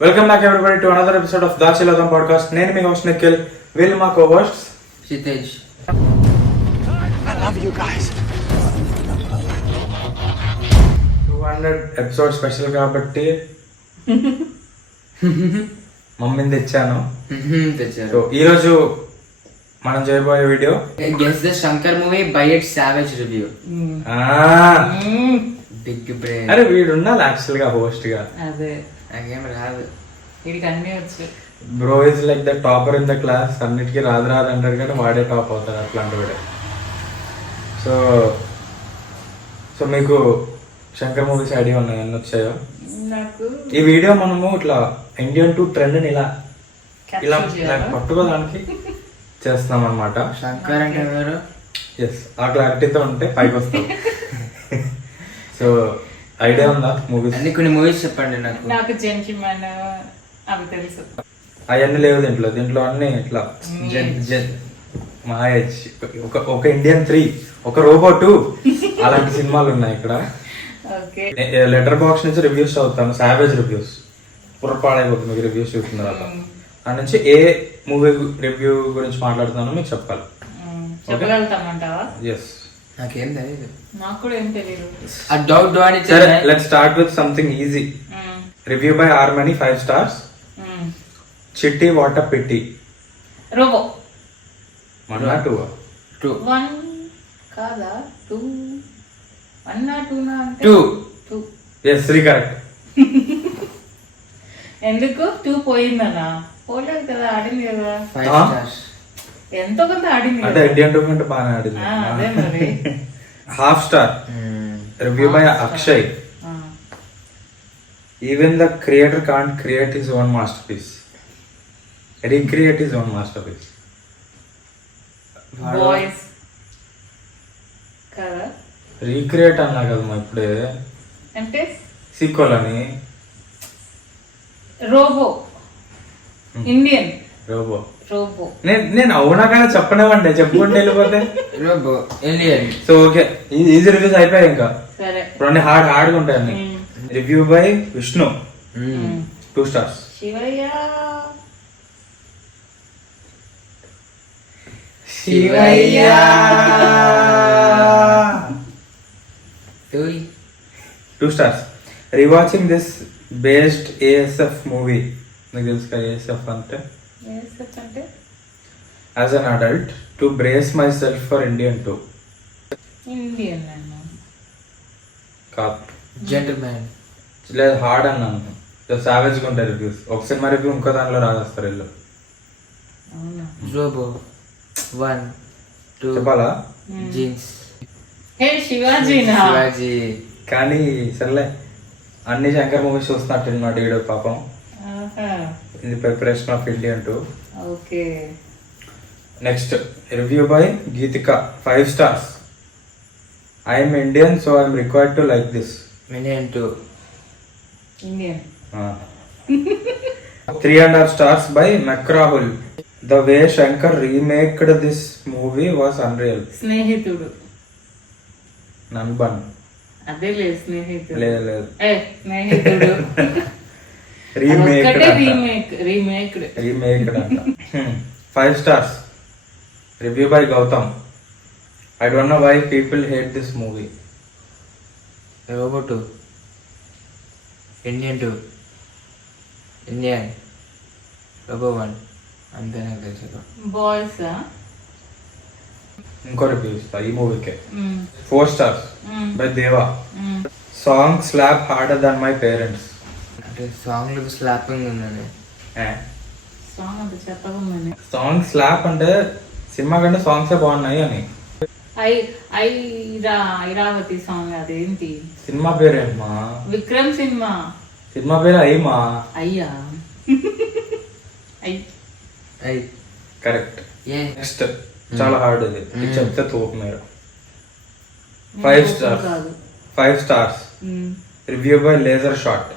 Welcome back everybody to another episode of Dakshiladam podcast. నేను మీ host Nikhil, వీళ్ళు మా కో-హోస్ట్స్ Shitesh. I love you guys. 200 episode special కాబట్టి మమ్మీని తెచ్చాను. తెచ్చారు. సో ఈరోజు మనం చేయబోయే video Guess the Shankar movie by its savage review. Big brain. అరే వీడు ఉండాలి యాక్చువల్ గా హోస్ట్ గా. అదే నాకేం రాదు. వీడికి అన్నీ వచ్చు. Bro is like the topper in the class. అన్నిటికీ రాదు అంటారు కానీ వాడే టాప్ అవుతాడు అట్లాంటి వాడే. సో సో మీకు శంకర్ మూవీస్ ఐడియా ఉన్నాయి ఎన్ని వచ్చాయో? నాకు ఈ వీడియో మనము ఇట్లా ఇండియన్ టు ట్రెండ్ ని ఇలా ఇలా capture చేయాలా? పట్టుకోవడానికి చేస్తున్నాం అనమాట. శంకర్ అంటే ఎవరు? ఎస్, ఆ క్లారిటీతో ఉంటే పైకి వస్తాం. సో ఐడియా ఉందా మూవీస్? అన్ని కొన్ని మూవీస్ చెప్పండి నాకు. నాకు జెంటిల్మెన్ అవి తెలుసు. అవన్నీ లేవు దీంట్లో. దీంట్లో అన్ని ఇట్లా మహేష్, ఒక ఇండియన్ 3, ఒక రోబో 2 అలాంటి సినిమాలు ఉన్నాయి ఇక్కడ. ఓకే, లెటర్ బాక్స్ నుంచి రివ్యూస్ చదువుతాను, సావేజ్ రివ్యూస్. పురపాడైపోతుంది మీకు రివ్యూస్ చూసిన తర్వాత. ఆ నుంచి ఏ మూవీ రివ్యూ గురించి మాట్లాడుతున్నానో మీకు చెప్పాలి. చెప్పగలుగుతామంటావా? ఎస్. నాకేం తెలియదు. నాకు కూడా ఏం తెలియదు. ఆ డౌట్ అని సరే, let's start with something easy. Review by Armani 5 stars. Chitti what a పిట్టి. రోబో 1 or 2? 2. 1 కాదా 2 1 నా 2 నా అంటే 2. 2. Yes, 3 correct. ఎందుకు 2 పోయిందనా? పోలేదు కదా, ఆడింది కదా. 5 Ah? stars. ఎంతో కొంత ఆడింది అంటే కదా. ఇండియన్ 2 కంటే బాగానే ఆడింది. అదే మరి. Half star. Review by Akshay. Even the creator can't create his own masterpiece, recreate his own masterpiece. Boys కదా, రీక్రియేట్ అన్నా కదమ్మా ఇప్పుడే, అంటే సీక్వెల్ అని. Robo Indian robo. రోబో నేను అవునా కానీ చెప్పనివ్వండి, చెప్పుకుంటే వెళ్ళిపోతే. Robo Indian. So okay, easy reviews అయిపోయాయి. ఇంకా సరే. ఇప్పుడు అన్ని హార్డ్గా ఉంటాయి అన్ని. Review by Vishnu 2 stars. Shivayya Shivayya 2 stars. Rewatching this based ASF movie. నాకు తెలుసు కదా ఏఎస్ఎఫ్ అంటే. అంటే as an adult to brace myself for Indian 2. Indian అన్న కాదు, జెంటిల్మెన్. లేదు హార్డ్ అన్నాను. సావేజ్గా ఉంటాయి రివ్యూస్. ఒక సినిమా రివ్యూ ఇంకో దానిలో రాసేస్తారు వీళ్ళు. అవునా? రోబో 1 2. చెప్పాలా? జీన్స్. హే శివాజీనా? శివాజీ. కానీ సర్లే, అన్ని శంకర్ మూవీస్ చూస్తున్నట్టున్నాడు వీడు పాపం. ఆహా. ఇది preparation of Indian 2. Okay. Next review by Geethika 5 stars. I'm Indian so I'm required to like this. Indian 2. Indian 3.5 stars by McRahul. The way Shankar remaked this movie was unreal. స్నేహితుడు. Nanban. అదే లేదు స్నేహితుడు. లేదు ఏ స్నేహితుడు రీమేక్డ్ రీమేక్డ్ అంట. 5 stars. Review by Gautham. I don't know why people hate this movie. Robo 2. Indian 2. Indian. Robo 1. అంతే నాకు తెలుసు. బాయ్స్ ఇంకో రివ్యూ ఇస్తా ఈ మూవీకే. 4 stars by Deva. Song slap harder than my parents. అంటే సాంగ్లో స్లాపింగ్ ఉందండి. సాంగ్ అంత చెప్పకుండానే సాంగ్ స్లాప్ అంటే సినిమా కంటే సాంగ్సే బాగున్నాయి అని. ఐరావతి సాంగ్ అదేంటి? సినిమా పేరు ఏంటమ్మా? విక్రమ్ సినిమా. సినిమా పేరు అయ్యమా? అయ్యా అయ్ కరెక్ట్. ఏ నెక్స్ట్ చాలా హార్డ్ ఇది. ఇది చెప్తే తోపు మీరు. 5 stars. కాదు. 5 stars. Review by laser shot.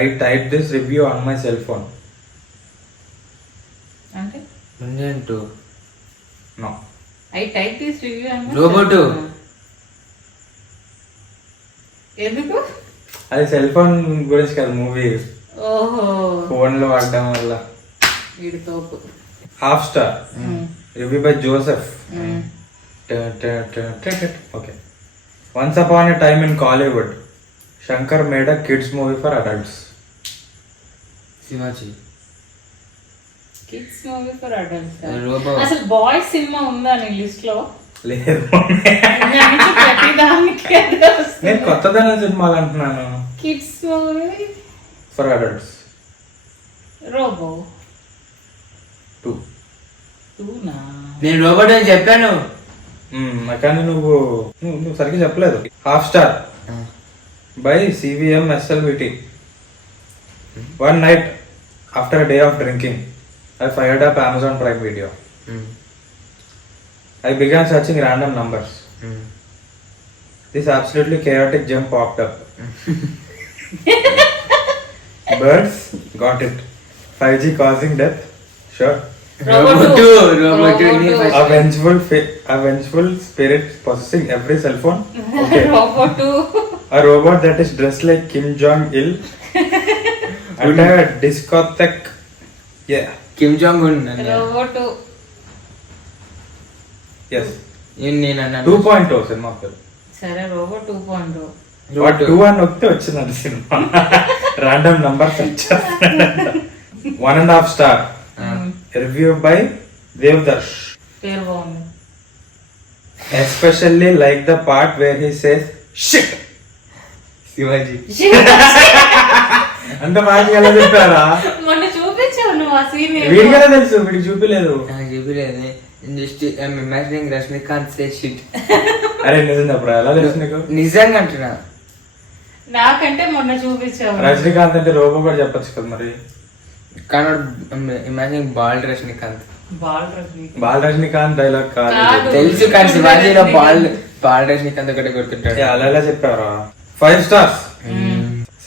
I type this review on my cell phone. అంటే Indian 2. No. I type this review Robo 2. ఎందుకు? అది సెల్ ఫోన్ గురించి కదా మూవీ. ఓహో ఫోన్లు వాడడం వల్ల. వీడి తోపు. Half star review by Joseph. Hmm. Okay. Once upon a time in Kollywood Shankar made a kids movie for adults. Shivaji. Kids movie for adults. Robo. అసలు బాయ్స్ సినిమా ఉందా నీ లిస్ట్ లో? లేదు ప్రతి దానికి అదే వస్తుంది. నేను కొత్తదన సినిమాలు అంటున్నాను. Kids movie for adults Robo 2. 2నా? నేను రోబోట్ అని చెప్పాను. కానీ నువ్వు సరిగ్గా చెప్పలేదు. Half star by CVM SLVT. One night after a day of drinking I fired up Amazon Prime Video. I began searching random numbers. This absolutely chaotic gem popped up. Birds, got it. 5G causing death, sure. Robo 2 A vengeful spirit possessing every cell phone. Okay. Robo 2. A robot that is dressed like Kim Jong-il at a discotheque. Yeah. Kim Jong Un. Robo 2. Yes. నేను అన్నాను 2.0 cinema పేరు. సరే robo 2.0. What 2 అని నొక్కితే వచ్చిందండి cinema. Random numbers వచ్చేస్తున్నాడు. 1.5 star review by దేవదర్శ్. పేరు బాగుంది. Especially like the part where he says shit. Shivaji. అంత బాగా ఎలా చెప్పారా? మొన్న చూపించావు నువ్వు ఆ సీన్. వీడికనే తెలుసు, వీడికి చూపిలేదు. నాకు చెప్పలేదు. Just I'm imagining Rashmikanth say shit. అరే నిజం చెప్పరా, ఎలా తెలుసు నీకు? నిజంగా అంటున్నా. నాకంటే మొన్న చూపించావు. రజనీకాంత్ అంటే రోబో కూడా చెప్పొచ్చు కదా మరి. కానీ imagining bald Rashmikanth. Bald Rajinikanth dialogue కాదు. కాదు. తెలుసు కానీ శివాజీలో బాల్డ్ రష్మికాంత్ ఒకటే గుర్తుంటాడు. అలా ఎలా చెప్పారా? 5 స్టార్స్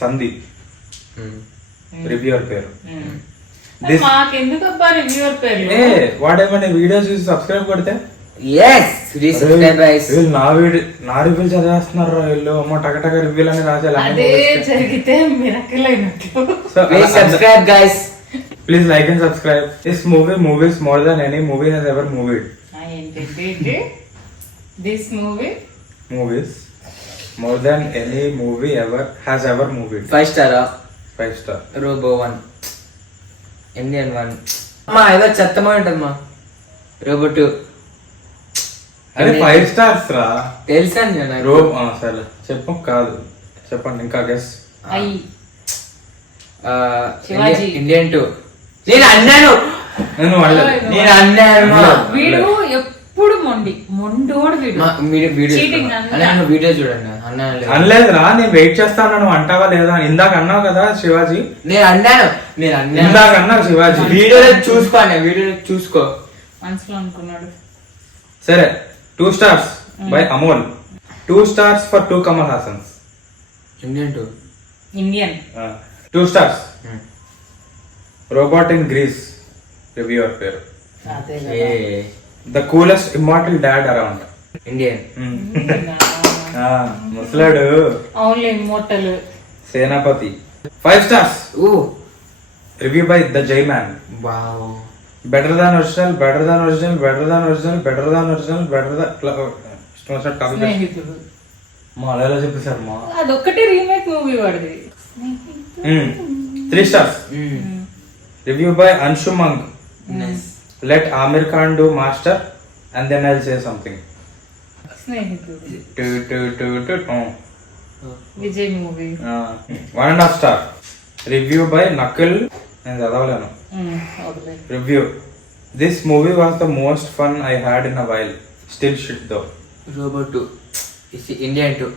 సందీప్ రివ్యూర్ పేరు. మాకెందుకు అబ్బా రివ్యూర్ పేరు? వాడేమన్నా వీడియో చూసి సబ్స్క్రైబ్ కొడితే yes resubscribers వీళ్ళు నా రివ్యూలు చదివేస్తున్నారు. వీళ్ళు అమ్మ టకటక రివ్యూలు అని రాసేలా. అదే జరిగితే మిరకల్ అయినట్లు. please subscribe guys. Please like and subscribe. This movie movies more than any movie has ever moved. ఏంటి this movie Movies more than any movie has ever moved. 5 star 5 star. Robo 1 Indian 1 అమ్మా ఏదో చెత్తమా ఉంటదమ్మా. Robo 2 అరే 5 stars రా. తెలుసా నేను సరే చెప్పు. కాదు చెప్పండి ఇంకా గెస్. శివాజీ. ఇండియన్ 2. నేను అన్నాను వీడు ఎప్పుడు మొండోడు వీడు. Cheating అన్నా. వీడియో చూడండి అన్నాను. అనలేదురా, నేను వెయిట్ చేస్తాను. నువ్వు అంటావా లేదా? ఇందాక అన్నావు కదా శివాజీ. నేను అన్నాను ఇందాక అన్నావు శివాజీ. వీడియోలో చూసుకో మనసులో అనుకున్నాడు. సరే 2 stars by Amol. 2 stars for 2 Kamal Hassans. Indian 2. Indian 2 stars. Robot in Greece reviewer పేరు. అదే The coolest immortal dad around. Indian. ముసలాడు only immortal. Senapathi. 5 stars. Review by The J-Man. Wow. Better than original, better than original, better than original, better than original, better than స్నేహితుడు. అలా చెప్పేశారు మా. అదొక్కటే remake movie వాడిది. 3 stars. Review by Anshu Mang. Let Amir Khan do master and then I'll say something. స్నేహితుడు Vijay movie. 1.5 star. Review by Nakul. నేను చదవలేను. Review. This movie was the most fun I had in a while. Still shit though. Robo 2. Indian 2.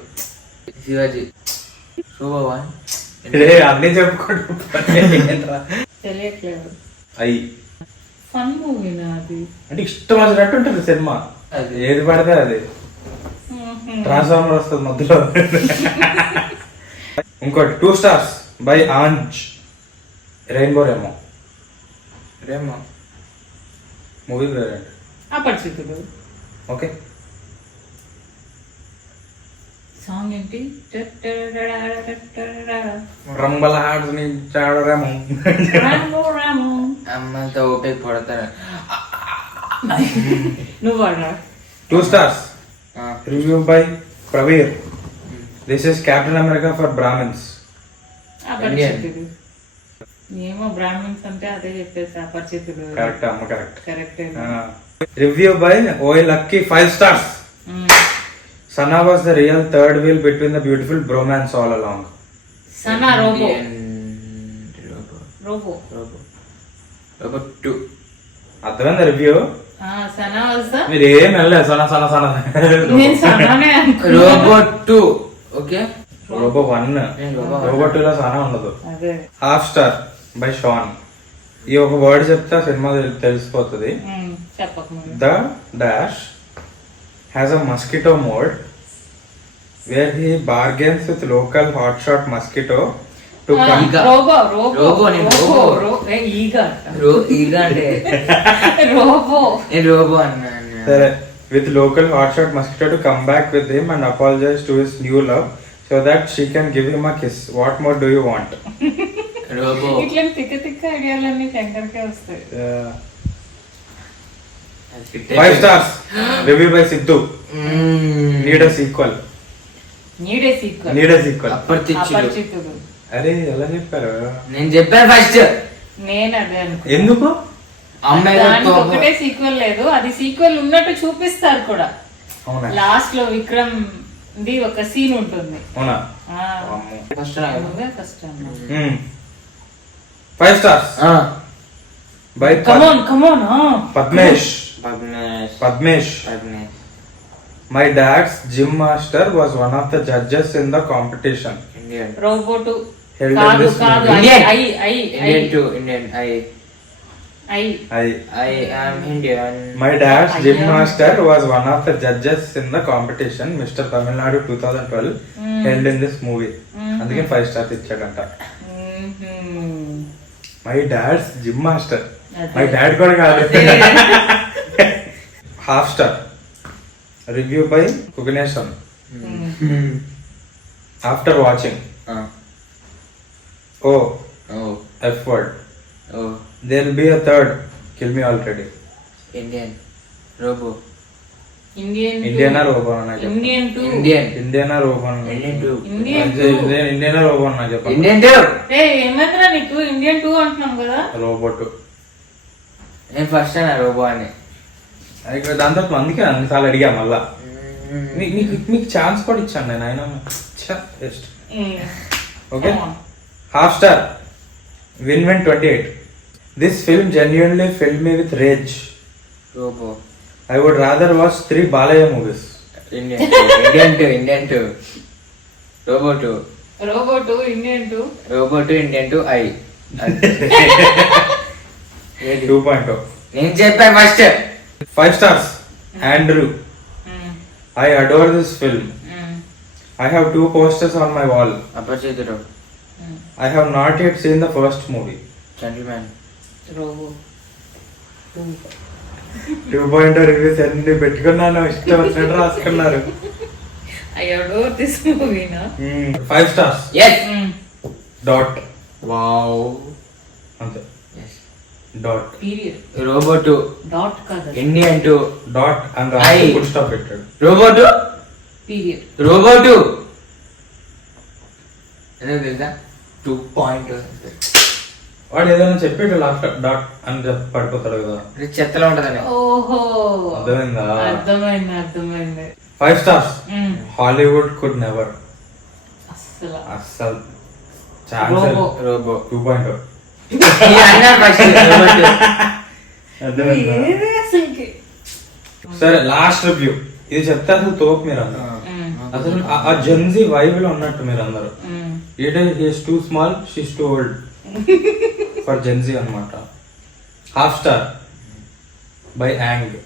Shivaji. Robo 1. అన్నీ చెప్పుకోండి. తెలియట్లేదు. అయ్యి fun మూవీనా అది? అంటే ఇష్టం వచ్చినట్టు ఉంటుంది సినిమా. ఏది పడితే అది. ట్రాన్స్ఫార్మర్ వస్తుంది మధ్యలో. ఇంకోటి 2 stars by Anj. Rainbow Remo movie పేరు. అపరిచితుడు. ఓకే సాంగ్ ఏంటి? రంబల హార్ట్స్ ని చాడరేమో. రాము రాము. అమ్మంతా ఓపిక పడతారు. నువ్వు వాడరా? 2 stars. Review by Praveer. This is Captain America for Brahmins. అపరిచితుడు. ఏమో బ్రాహ్మణ్స్ అంటే అదే చెప్పేసి అపరిచితుడు. కరెక్ట్ అమ్మ, కరెక్ట్. కరెక్టే. Review by Oi Lucky 5 stars. Sana was the real third wheel between the beautiful bromance all along. Sana Robo. Robo. Robo 2. అర్థమైందా review? Sana వస్తా. మీరు ఏం వెళ్ళలేదు. సన సన సన. నేను సనానే అనుకున్నా. రోబో 2. ఓకే. రోబో 1. రోబో 2 లో సన ఉండదు. అదే. Half star by Shaan. ఈ ఒక వర్డ్ చెప్తే సినిమా తెలిసిపోతుంది. చెప్పకముందు. The dash has a mosquito mode where he bargains with local hot shot mosquito to come. Robo robo Robo నేను రోబో. ఈగా ఈగా అంటే రోబో. నేను రోబో అన్నా. సరే. With local hot shot mosquito to come back with him and apologise to his new love so that she can give him a kiss. What more do you want? Robo. ఇట్లా తిక్క తిక్క ఐడియాలన్నీ శంకర్కే వస్తాయి. 5 stars. Review by Sidhu. Need a sequel. Need a sequel. Need a sequel. అపరిచితుడు. అరే ఎలా చెప్పారు? నేను చెప్పాను first. నేను అదే అనుకున్నా. ఎందుకు? దానికి ఒకటే సీక్వెల్ లేదు, అది సీక్వెల్ ఉన్నట్టు చూపిస్తారు కూడా. అవునా? లాస్ట్ లో విక్రమ్ ది ఒక సీన్ ఉంటుంది. అవునా? First first 5 stars. By come on Padmesh. Padmesh. Padmesh. My dad's gym master was one of the judges in the competition. Indian. Robo 2 Held in కాదు this కాదు movie. Indian 2. Indian. I am Indian. My dad's gym I am- master was one of the judges in the competition, Mr. Tamil Nadu 2012, held in this movie. అందుకే 5 stars ఇచ్చాడంట. My dad's gym master. My dad కూడా కాదు. Half star. Review by Kuganeshan. After watching. Oh, F word. There will be a third. Kill me already. Indian. Robo. Indiana Robo అన్నా చెప్పు. Indian 2. Indiana Robo అన్నా. Indian 2. Indiana Robo అన్నా చెప్పు. Indian 2. ఏమైందిరా నీకు? Indian 2 అంటున్నాం కదా. Robo 2. నేను ఫస్ట్ అన్నా రోబో అని. ఇక్కడ దాంతో అందుకే అన్నిసార్లు అడిగా మళ్ళా. మీకు ఛాన్స్ కూడా ఇచ్చాను నేను. ఆయన best. Okay. Half star. Win 28. This film genuinely filled me with rage. Robo. I would rather watch 3 Balaya movies. Indian 2. Indian 2. Robo 2. Robo 2 Indian 2. Robo 2 Indian 2 I. 2.0. నేను చెప్పాను first. 5 stars. Andrew. I adore this film. I have 2 posters on my wall. Aparichitudu. I have not yet seen the first movie. Gentleman. Robo 2.0 reviews అన్ని పెట్టుకున్నాను. ఇష్టం వచ్చినట్టు రాసుకున్నారు. I adore this movie na. 5 stars. yes. Dot. Wow. అంతే. yes. Dot. Period. Robo 2. Dot కాదు. Indian 2. Dot and I. full stop పెట్టాడు. Robo 2. Period. Robo 2. ఎందుకు తెలుసా? 2.0. వాడు ఏదైనా చెప్పాడు లాస్ట్ డాట్ అని పడిపోతాడు కదా. చెత్తలో ఉంటదని. ఓహో. అర్థమైందా? అర్థమైంది. 5 stars. Hollywood could never. అస్సలు ఛాన్స్. రోబో 2.0. అన్నా ఫస్ట్ రోబో 2. అర్థమైందా? సరే లాస్ట్ రివ్యూ ఇది చెప్తే అసలు తోపు మీరు అందరూ. అసలు ఆ జెన్జీ వైబ్ లో ఉన్నట్టు మీరు అందరూ. Is too small she's too old for Gen Z అన్నమాట. Half star by Yang.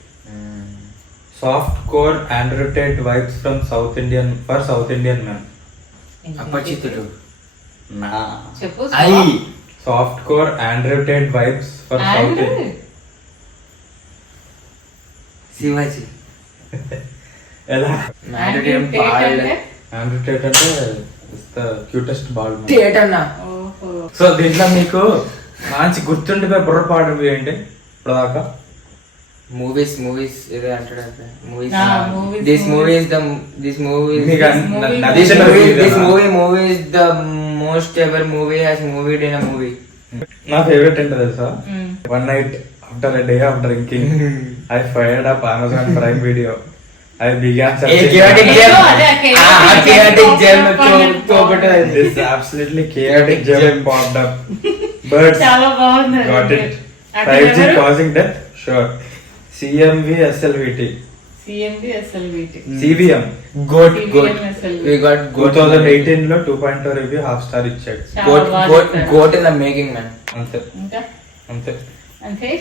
Soft core Andrew Tated vibes from South Indian for South Indian men. Aparichitudu. చెప్పు. I. Soft core Andrew Tated vibes for South Indian. Shivaji. ఎలా? Andrew Tate అంటే the cutest bald. Theatre అన్న ఓహో. So దీంట్లో మీకు మంచి గుర్తుండిపోయి బుర్ర పాడు ఏంటి ఇప్పటిదాకా? మూవీస్ ఏదో అంటాడు movies. movies, this movie is మీకు this movie is the most ever movie has movied in a movie. నా ఫేవరెట్ ఏంటో తెలుసా? Mm. One night after a day of drinking I fired up Amazon Prime Video. I began searching. chaotic gem. chaotic gem This absolutely chaotic gem popped up. Birds చాలా బాగుంది. got it. అక్కడ 5G ఎవరు? causing death? Sure. CMV SLVT. CMD SLVT. CVM. goat CVM SLVT. we got goat 2018 లో 2.2 review half star ఇచ్చాడు. చాలా బాగా చెప్పారు. goat in the making man. అంతే ఇంకా అంతే. అంతే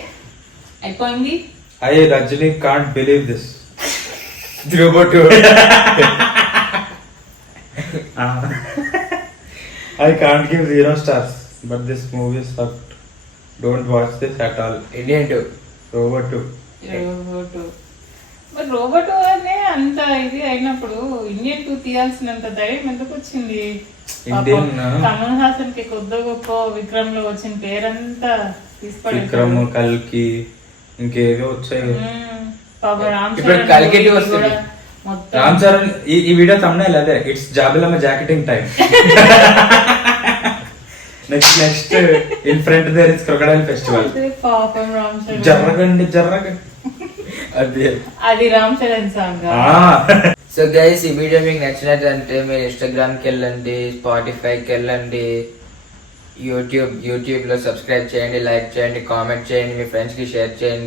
అయిపోయింది. I Rajini can't believe this. robot I can't give 0 stars, but this movie sucked. Don't watch this at all. Indian too. Over 2. Robot మరి రోబోట్ అనే అంత ఇది అయినప్పుడు ఇండియన్ 2 తీయాల్సినంత ధైర్యం ఎందుకు వచ్చింది? Indian, కమల్ హాసన్ కి కొద్ది గొప్ప విక్రమ్ లో వచ్చిన పేరంతా విక్రమ్, కల్కి ఇంకేవో వచ్చాయి. ఇప్పుడు కల్కి two వస్తుంది. రామ్ చరణ్ ఈ వీడియో తమ్ముడే అదే ఇట్స్ జాబిలమ్మ jacketing time. Next in front there is crocodile festival. పాపం రామ్ చరణ్. జర్రగండి అదే అది Ram Charan song. So guys ఈ వీడియో మీకు నచ్చినట్లంటే మీరు ఇన్స్టాగ్రామ్ కి వెళ్ళండి, స్పాటిఫై కి వెళ్ళండి, యూట్యూబ్ లో సబ్స్క్రైబ్ చేయండి, లైక్ చేయండి, కామెంట్ చేయండి, మీ ఫ్రెండ్స్ కి షేర్ చేయండి.